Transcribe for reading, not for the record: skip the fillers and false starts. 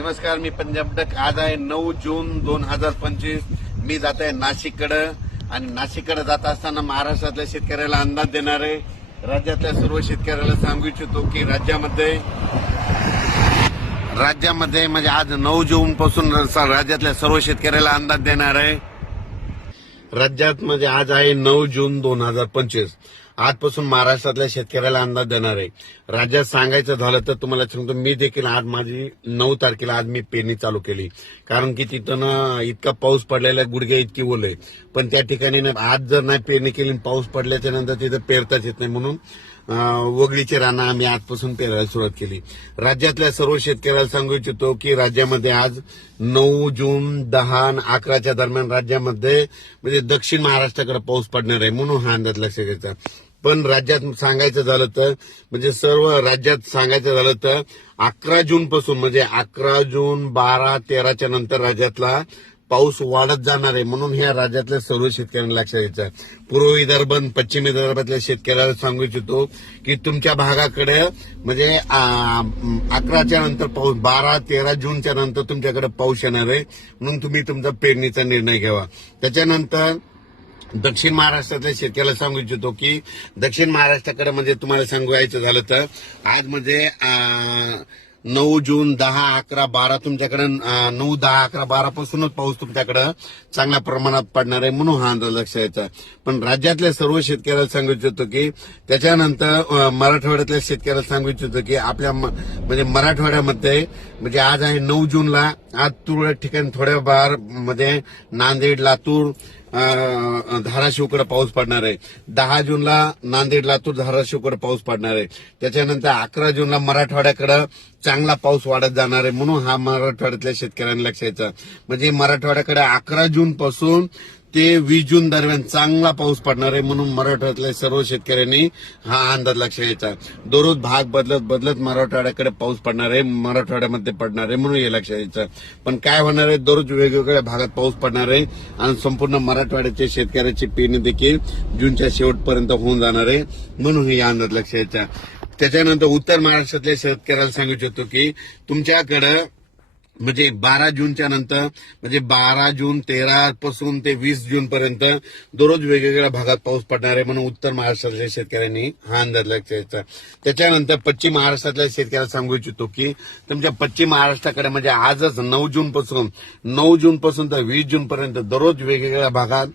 नमस्कार, मी पंजाब डक. आज आहे 9 जून 2025. मी जात आहे नाशिककडे आणि नाशिककडे जात असताना महाराष्ट्रातल्या शेतकऱ्याला अंदाज देणार आहे. राज्यातल्या सर्व शेतकऱ्याला सांगू इच्छितो की राज्यामध्ये म्हणजे आज 9 जून पासून राज्यातल्या सर्व शेतकऱ्याला अंदाज देणार आहे. राज्यात म्हणजे आज आहे 9 जून 2025. आजपासून महाराष्ट्रातल्या शेतकऱ्याला अंदाज देणार आहे. राज्यात सांगायचं झालं तर तुम्हाला सांगतो, मी देखील आज माझी 9 तारखेला आज मी पेरणी चालू केली. कारण की तिथं इतका पाऊस पडलेला गुडघ्या इतकी ओले, पण त्या ठिकाणी आज जर नाही पेरणी केली, पाऊस पडल्याच्या नंतर तिथं पेरताच येत नाही. म्हणून वगळीचे रानं आम्ही आजपासून पेरायला सुरुवात केली. राज्यातल्या सर्व शेतकऱ्याला सांगू इच्छितो की राज्यामध्ये आज 9 जून 10 आणि 11च्या दरम्यान राज्यामध्ये म्हणजे दक्षिण महाराष्ट्राकडे पाऊस पडणार आहे. म्हणून हा अंदाज लक्षात घ्यायचा. पण राज्यात सांगायचं झालं तर म्हणजे सर्व राज्यात सांगायचं झालं तर 11 जून पासून म्हणजे 11 जून 12 13च्या नंतर राज्यातला पाऊस वाढत जाणार आहे. म्हणून ह्या राज्यातल्या सर्व शेतकऱ्यांना लक्षात घ्यायचं आहे. पूर्व विदर्भ पश्चिम विदर्भातल्या शेतकऱ्याला सांगू इच्छितो की तुमच्या भागाकडे म्हणजे 11च्या नंतर पाऊस 12-13 जूनच्या नंतर तुमच्याकडे पाऊस येणार आहे. म्हणून तुम्ही तुमचा पेरणीचा निर्णय घ्यावा. त्याच्यानंतर दक्षिण महाराष्ट्रातल्या शेतकऱ्याला सांगू इच्छितो की दक्षिण महाराष्ट्राकडे म्हणजे तुम्हाला सांगायचं झालं तर आज म्हणजे 9 जून 10, 11, 12 तुमच्याकडे 9, 10, 11, 12 पासूनच पाऊस तुमच्याकडे चांगल्या प्रमाणात पडणार आहे. म्हणून हा अंदाज लक्षात घ्यायचा. पण राज्यातल्या सर्व शेतकऱ्याला सांगू इच्छितो की त्याच्यानंतर मराठवाड्यातल्या शेतकऱ्याला सांगू इच्छितो की आपल्या म्हणजे मराठवाड्यामध्ये म्हणजे आज आहे 9 जूनला आज तुरळक ठिकाणी थोड्या बार मध्ये नांदेड, लातूर, धाराशिवकडे पाऊस पडणार आहे. 10 जूनला नांदेड, लातूर, धाराशिवकडे पाऊस पडणार आहे. त्याच्यानंतर 11 जूनला मराठवाड्याकडे चांगला पाऊस वाढत जाणार आहे. म्हणून हा मराठवाड्यातल्या शेतकऱ्यांना लक्षात घ्यायचा. म्हणजे मराठवाड्याकडे 11 जून पासून ते 20 जून दरम्यान चांगला पाऊस पडणार आहे. म्हणून मराठवाड्यातल्या सर्व शेतकऱ्यांनी हा अंदाज लक्षात घ्यायचा. दररोज भाग बदलत मराठवाड्याकडे पाऊस पडणार आहे, मराठवाड्यामध्ये पडणार आहे. म्हणून हे लक्षात घ्यायचं. पण काय होणार आहे, दररोज वेगवेगळ्या भागात पाऊस पडणार आहे आणि संपूर्ण मराठवाड्याच्या शेतकऱ्याची पेरणी देखील जूनच्या शेवटपर्यंत होऊन जाणार आहे. म्हणून हे अंदाज लक्षात घ्यायचा. त्याच्यानंतर उत्तर महाराष्ट्रातल्या शेतकऱ्याला सांगू इच्छितो की तुमच्याकडे म्हणजे 12 जूनच्या नंतर म्हणजे 12 जून 13 पासून ते 20 जून पर्यंत दररोज वेगवेगळ्या भागात पाऊस पडणार आहे. म्हणून उत्तर महाराष्ट्रातल्या शेतकऱ्यांनी हा अंदाज लक्षात घ्यायचा. त्याच्यानंतर पश्चिम महाराष्ट्रातल्या शेतकऱ्याला सांगू इच्छितो की तुमच्या पश्चिम महाराष्ट्राकडे म्हणजे आजच 9 जून पासून तर 20 जून पर्यंत दररोज वेगवेगळ्या भागात